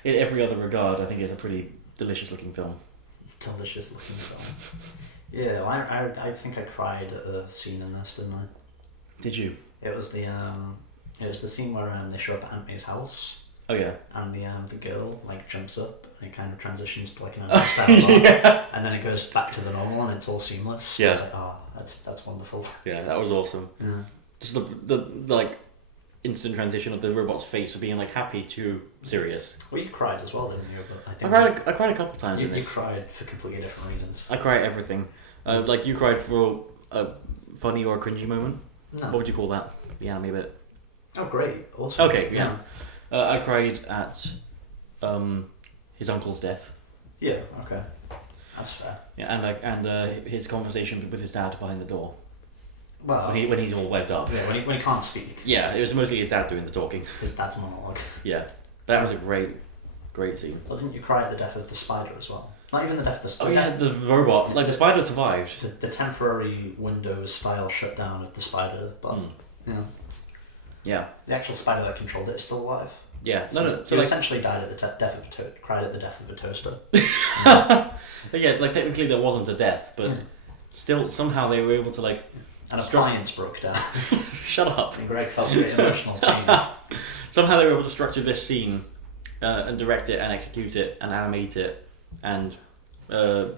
In every other regard, I think it's a pretty delicious looking film. Delicious looking film. Yeah, well, I think I cried at a scene in this, didn't I? Did you? It was the scene where they show up at Aunt May's house. Oh yeah. And the girl like jumps up and it kind of transitions to like an yeah. And then it goes back to the normal and it's all seamless. Yeah. It's like, oh, that's wonderful. Yeah, that was awesome. Yeah. Just the like instant transition of the robot's face of being like happy to serious. Well, you cried as well, didn't you? But I cried a couple of times. You cried for completely different reasons. I cry at everything. Like you cried for a funny or a cringy moment. No. What would you call that? The anime bit. Oh, great! Awesome. Okay, yeah. I cried at his uncle's death. Yeah. Okay. That's fair. Yeah, and his conversation with his dad behind the door. Well, when he's all webbed up. Yeah, when he can't speak. Yeah, it was mostly his dad doing the talking. His dad's monologue. Yeah, that was a great scene. Well, didn't you cry at the death of the spider as well? Not even the death of the spider. Oh yeah, the robot. Like the spider survived. The temporary Windows style shutdown of the spider, but yeah. Yeah. The actual spider that controlled it is still alive. Yeah. So he essentially died at the death of cried at the death of a toaster. But yeah, like technically there wasn't a death, but still somehow they were able to like. An appliance broke down. Shut up. And Greg felt great emotional pain. Somehow they were able to structure this scene, and direct it and execute it and animate it, and the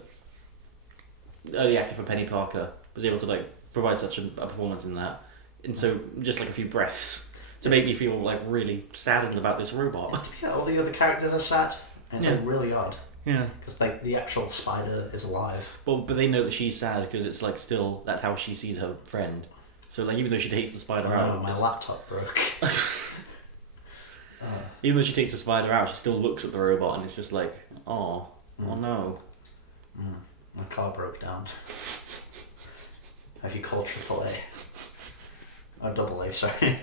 actor for Penny Parker was able to like provide such a performance in that. And so just like a few breaths to make me feel like really saddened about this robot. Yeah, all the other characters are sad. And it's like really odd. Yeah. Because like the actual spider is alive. Well, but they know that she's sad because it's like still that's how she sees her friend. So like even though she takes the spider out, my laptop broke. Even though she takes the spider out, she still looks at the robot and it's just like, oh no. My car broke down. Have you called AAA? Oh, AA, sorry.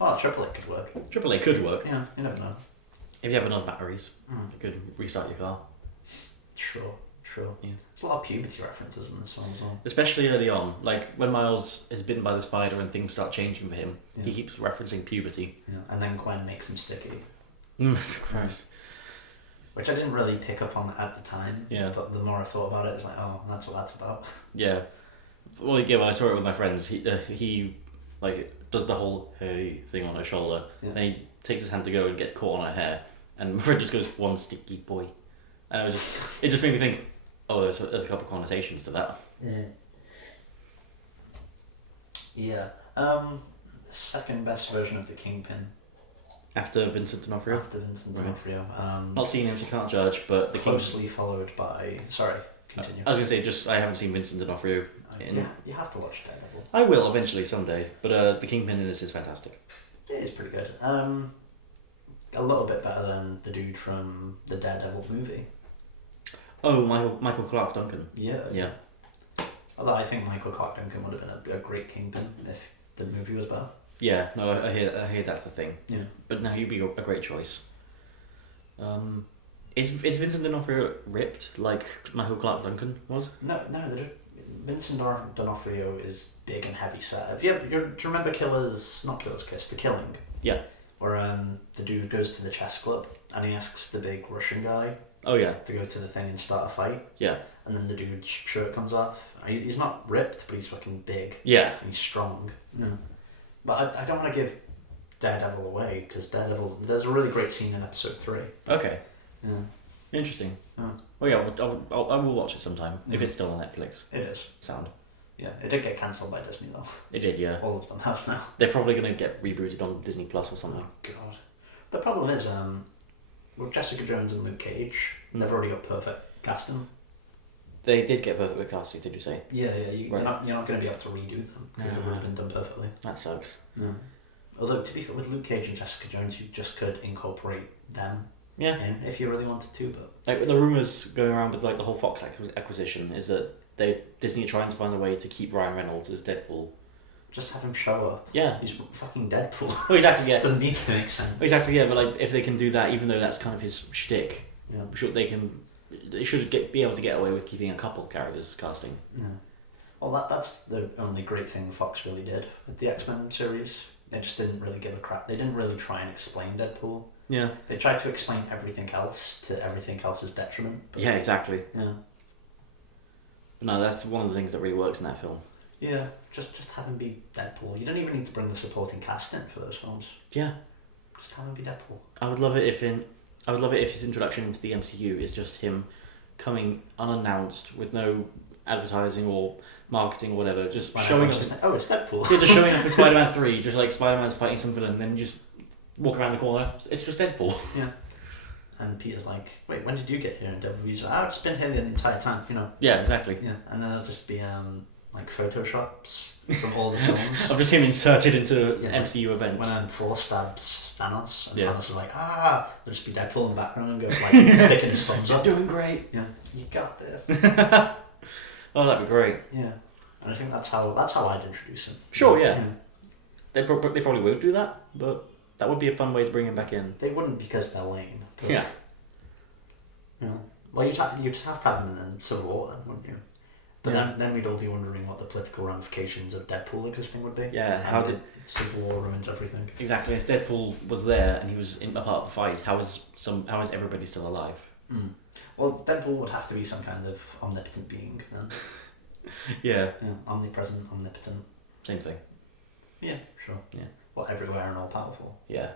Oh, AAA could work. AAA could work. Yeah, you never know. If you have enough batteries, it could restart your car. Sure. Yeah. There's a lot of puberty references in this one as well. Especially early on. Like, when Miles is bitten by the spider and things start changing for him, he keeps referencing puberty. Yeah, and then Gwen makes him sticky. Christ. Which I didn't really pick up on at the time. Yeah. But the more I thought about it, it's like, oh, that's what that's about. Yeah. Well, yeah, when I saw it with my friends, he like, does the whole hey thing on her shoulder, and he takes his hand to go and gets caught on her hair, and my friend just goes, one sticky boy. And it just made me think, oh, there's a couple of connotations to that. Yeah. Second best version of the Kingpin. After Vincent D'Onofrio? D'Onofrio. Not seen him, so can't judge, but the closely followed by... Sorry, continue. I was gonna say, I haven't seen Vincent D'Onofrio. Yeah, you have to watch Daredevil. I will eventually someday, but the Kingpin in this is fantastic. It is pretty good. A little bit better than the dude from the Daredevil movie. Oh, Michael Clark Duncan. Yeah. Yeah. Although I think Michael Clark Duncan would have been a great Kingpin if the movie was better. Yeah, no, I hear that's the thing. Yeah. But no, he'd be a great choice. Is Vincent D'Onofrio ripped like Michael Clark Duncan was? No, Vincent D'Onofrio is big and heavy set. Do you remember Not Killer's Kiss, The Killing? Yeah. Where the dude goes to the chess club and he asks the big Russian guy Oh yeah. to go to the thing and start a fight. Yeah. And then the dude's shirt comes off. He's not ripped, but he's fucking big. Yeah. And he's strong. Yeah. But I don't want to give Daredevil away, because Daredevil, there's a really great scene in episode 3. Okay. Yeah. Interesting. Oh. Well, yeah, I will watch it sometime if it's still on Netflix. It is. Sound. Yeah, it did get cancelled by Disney though. It did, yeah. All of them have now. They're probably gonna get rebooted on Disney Plus or something. Oh god. The problem is, with Jessica Jones and Luke Cage, they've already got perfect casting. They did get perfect casting, did you say? Yeah, you're not going to be able to redo them because they would have been done perfectly. That sucks. No. Although to be fair, with Luke Cage and Jessica Jones, you just could incorporate them Yeah. in if you really wanted to. But Like the rumors going around with like the whole Fox acquisition is that Disney are trying to find a way to keep Ryan Reynolds as Deadpool. just have him show up. Yeah. He's fucking Deadpool. Oh, exactly. Yeah. Doesn't need to make sense. Exactly. Yeah. But like, if they can do that, even though that's kind of his shtick, Yeah. I'm sure they can. They should be able to get away with keeping a couple characters casting. Yeah. Well, that's the only great thing Fox really did with the X-Men series. They just didn't really give a crap. They didn't really try and explain Deadpool. Yeah. They tried to explain everything else to everything else's detriment. But Yeah. Exactly. Yeah. No, that's one of the things that really works in that film. Yeah. Just have him be Deadpool. You don't even need to bring the supporting cast in for those films. Yeah. Just have him be Deadpool. I would love it if his introduction into the MCU is just him coming unannounced with no advertising or marketing or whatever, just showing up. Oh, it's Deadpool. Yeah, just showing up in Spider-Man 3, just like Spider-Man's fighting some villain, then just walk around the corner. It's just Deadpool. Yeah. And Peter's like, wait, when did you get here? And Deadpool's like, oh, it's been here the entire time, you know. Yeah, exactly. Yeah. And then it'll just be like photoshops from all the films. Of just him inserted into Yeah. MCU events. When Thor stabs Thanos, and Yeah. Thanos is like, there'll just be Deadpool in the background and go like sticking his thumbs up. You're doing great. Yeah, you got this. Oh, that'd be great. Yeah, and I think that's how I'd introduce him. Sure, yeah. They probably won't do that, but that would be a fun way to bring him back in. They wouldn't because they're lame. But, Yeah. You know, well, you'd have to have him in Civil War, then, wouldn't you? But Yeah. then we'd all be wondering what the political ramifications of Deadpool existing would be. Yeah, And how the did Civil War ruins everything? exactly if Deadpool was there and he was in a part of the fight? How is everybody still alive? Mm. Well, Deadpool would have to be some kind of omnipotent being then. Yeah. Yeah, omnipresent, omnipotent. Same thing. Yeah, sure. Yeah. Well, everywhere and all powerful. Yeah.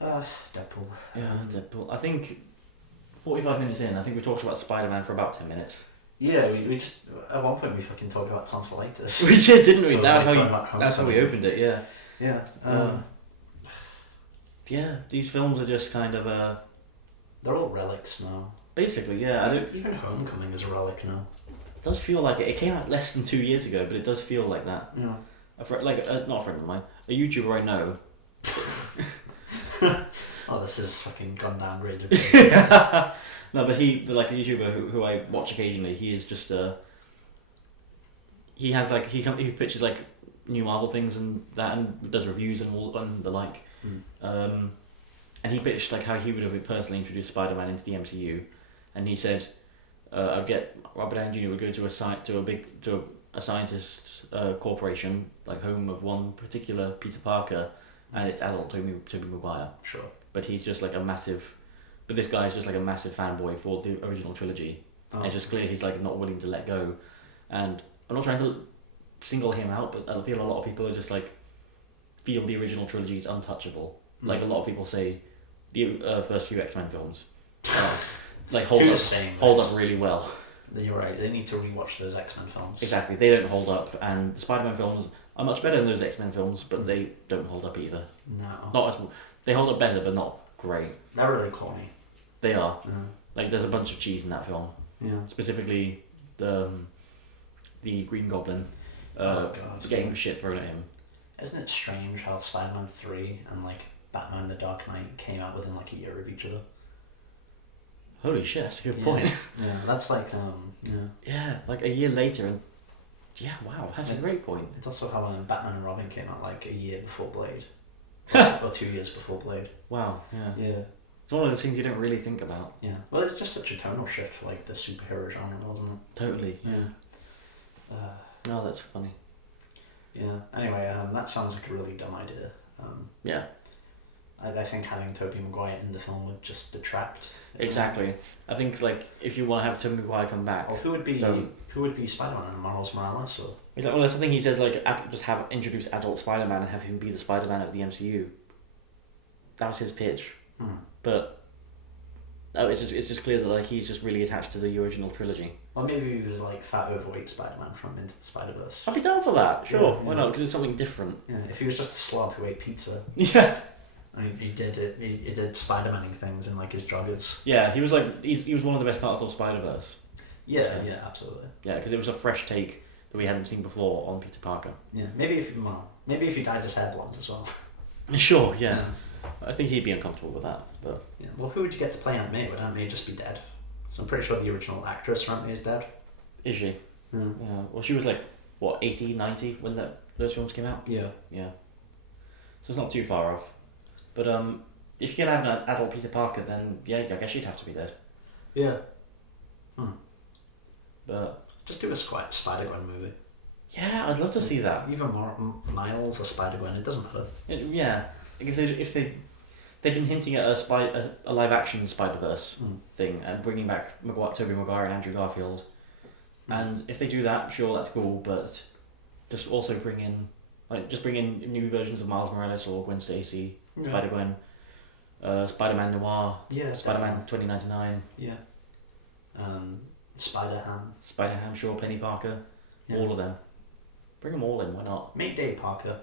Deadpool. Yeah, Deadpool. I think 45 minutes in, I think we talked about Spider-Man for about 10 minutes. Yeah, we just at one point we fucking talked about tonsillitis. We did, didn't we? So That's we how talked about that's how we opened it. Yeah. Yeah. Yeah. These films are just kind of They're all relics now. basically yeah. Even Homecoming is a relic now. It does feel like it. It came out less than 2 years ago, but it does feel like that. Yeah. Not a friend of mine, a YouTuber I know. Oh, this is fucking gone down really. No, but a YouTuber who I watch occasionally. He is just he has like he pitches like new Marvel things and that and does reviews and all and the like. Mm. And he pitched like how he would have personally introduced Spider-Man into the MCU, and he said, "I'd get Robert Downey Jr. would go to a scientist corporation, like home of one particular Peter Parker, and it's adult Tobey Maguire. Sure. But he's just like but this guy is just like a massive fanboy for the original trilogy. Oh. And it's just clear he's like not willing to let go, and I'm not trying to single him out, but I feel a lot of people are just like feel the original trilogy is untouchable. Like a lot of people say, the first few X-Men films, like hold up really well. You're right. They need to rewatch those X-Men films. Exactly, they don't hold up, and the Spider-Man films are much better than those X-Men films, but they don't hold up either. No. Not as they hold up better, but not great. They're really corny. They are. Mm. Like there's a bunch of cheese in that film. Yeah. Specifically, the Green Goblin Oh god. getting shit thrown at him. Isn't it strange how Spider-Man 3 and like Batman the Dark Knight came out within like a year of each other? Holy shit, that's a good Yeah. point. Yeah, that's like yeah. Yeah, like a year later, and yeah, wow, that's a great point. It's also how Batman and Robin came out like a year before Blade, or 2 years before Blade. Wow, yeah. Yeah. It's one of those things you don't really think about. Yeah. Well, it's just such a tonal shift for like the superhero genre, wasn't it? Totally, yeah. No, that's funny. Yeah. Anyway, that sounds like a really dumb idea. Yeah. I think having Tobey Maguire in the film would just detract. Exactly. I think like if you want to have Tobey Maguire come back, Well, who would be don't. Spider-Man in Miles Morales? Or He's like, well, that's the thing he says, like, just introduce adult Spider-Man and have him be the Spider-Man of the MCU. That was his pitch. But it's just clear that like he's just really attached to the original trilogy. Or maybe he was like fat, overweight Spider-Man from Into the Spider-Verse. I'd be down for that, sure. Yeah, Why not? Because it's something different. Yeah, if he was just a slob who ate pizza. Yeah. I mean, he did Spider-Man-ing things in like his joggers. Yeah, he was like he was one of the best parts of Spider-Verse. Yeah, So, yeah, absolutely. Yeah, because it was a fresh take that we hadn't seen before on Peter Parker. Yeah, maybe if he dyed his hair blonde as well. Sure, yeah. I think he'd be uncomfortable with that, but Yeah. Well, who would you get to play Aunt May? Would Aunt May just be dead? So I'm pretty sure the original actress for Aunt May is dead. is she? Yeah. Yeah. Well, she was like what 80, 90 when those films came out. Yeah. Yeah. So it's not too far off. But if you're gonna have an adult Peter Parker, then yeah, I guess she'd have to be dead. Yeah. But Just do a Spider-Gwen movie. yeah, I'd love to see that. Even more Miles or Spider-Gwen, it doesn't matter. Yeah, like if they've been hinting at a live action Spider-Verse thing and bringing back Tobey Maguire and Andrew Garfield, and if they do that, sure, that's cool. But just also bring in new versions of Miles Morales or Gwen Stacy, Spider-Gwen, Spider-Man Noir, Yeah. Spider-Man 2099. Yeah. Spider-Ham. Spider-Ham, sure, Penny Parker, Yeah. all of them. Bring them all in, why not? Mayday Parker.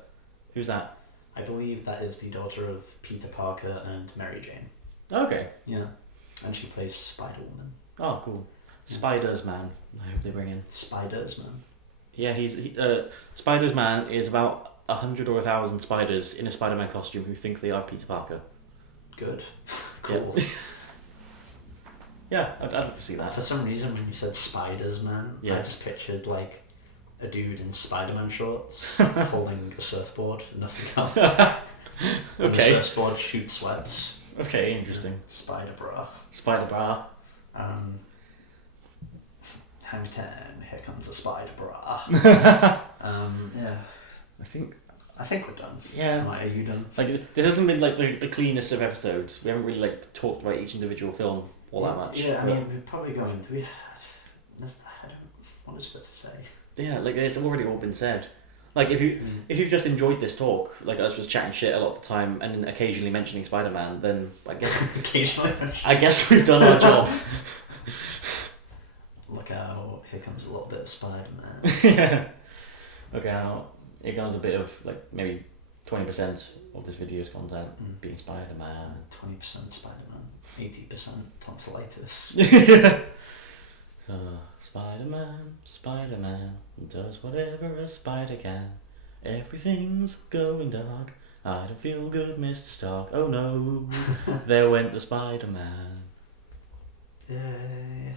Who's that? I believe that is the daughter of Peter Parker and Mary Jane. Okay. Yeah. And she plays Spider-Woman. Oh, cool. Yeah. Spiders Man. I hope they bring in. Spiders, man. Yeah, Spiders Man is about 100 or 1,000 spiders in a Spider-Man costume who think they are Peter Parker. Good. Cool. Yeah, I'd love to see that. For some reason, when you said Spiders, man, Yeah. I just pictured like a dude in Spider-Man shorts holding a surfboard and nothing else. And the Okay. surfboard shoots webs. Okay, interesting. Spider bra. Spider Bra. Hang 10, here comes a spider bra. Yeah. I think. I think we're done. Yeah. Right, are you done? Like this hasn't been like the cleanest of episodes. We haven't really like talked about each individual film all that much. Yeah, I mean, we're probably going to. What is there to say? Yeah, like it's already all been said. Like if you've just enjoyed this talk, like us just chatting shit a lot of the time and then occasionally mentioning Spider-Man, then I guess we've done our job. Look out! Here comes a little bit of Spider-Man. Yeah. Okay, now here comes a bit of like maybe 20% of this video's content being Spider-Man. 20% Spider-Man, 80% tonsillitis. Spider-Man does whatever a spider can. Everything's going dark. I don't feel good, Mr. Stark. Oh no, there went the Spider-Man. Yay.